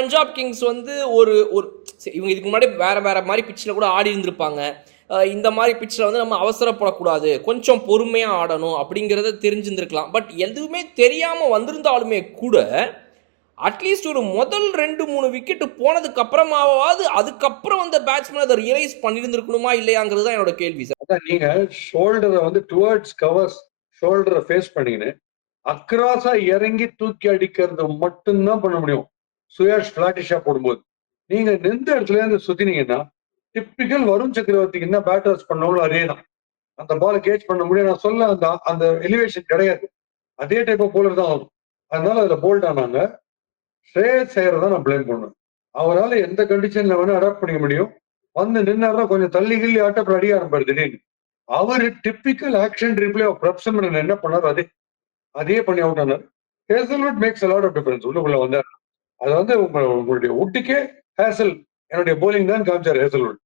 Punjab Kings வந்து ஒரு ஒரு இவங்க இதுக்கு முன்னாடி வேற வேற மாதிரி பிச்சில் கூட ஆடி இருந்திருப்பாங்க. இந்த மாதிரி பிச்சில் வந்து நம்ம அவசரப்படக்கூடாது, கொஞ்சம் பொறுமையாக ஆடணும் அப்படிங்கிறத தெரிஞ்சிருந்துருக்கலாம். பட் எதுவுமே தெரியாமல் வந்திருந்தாலுமே கூட அட்லீஸ்ட் ஒரு முதல் 2-3 விக்கெட் போனதுக்கு அப்புறமாவது அதுக்கப்புறம் அந்த பேட்ஸ்மேன் அதை ரியலைஸ் பண்ணியிருந்திருக்கணுமா இல்லையாங்கிறது தான் என்னோட கேள்வி சார். அதான் நீங்க ஷோல்டரை வந்து டுவர்ட்ஸ் கவர்ஸ் ஷோல்டரை ஃபேஸ் பண்ணிக்கின்னு அக்ராஸா இறங்கி தூக்கி அடிக்கிறது மட்டும்தான் பண்ண முடியும் சுயாஷ் பிளாட்டிஷா போடும்போது. நீங்க நின்ற இடத்துல இருந்து சுத்தினீங்கன்னா டிப்பிக்கல் வருண் சக்கரவர்த்திக்கு என்ன பேட்டர்ஸ் பண்ணவங்களோ அதே தான். அந்த பாலை கேட்ச் பண்ண முடியும். நான் சொல்ல அந்த அந்த எலிவேஷன் கிடையாது. அதே டைப் ஆஃப் போலர் தான் ஆகும். அதனால அதுல போல்ட் ஆனாங்க. ஸ்ரேயஸ் ஐயரை தான் நான் பிளேம் பண்ணுவேன். அவரால் எந்த கண்டிஷன்ல வேணா அடாப்ட் பண்ணிக்க முடியும். வந்து நின்னாருன்னா கொஞ்சம் தள்ளி கிள்ளி ஆட்ட அப்புறம் அடிக்க ஆரம்பிப்பாரு திடீர்னு. அவரு typical action replay of Prabhsimran என்ன பண்ணாரு அதே பண்ணி அவுட் ஆனார். Hazlewood makes a lot of difference உள்ளுக்குள்ள வந்தார். அது வந்து உங்களுடைய வுட்டுக்கே ஹேசல் என்னுடைய போலிங் தான் காமிச்சார் ஹேசல்வுட்.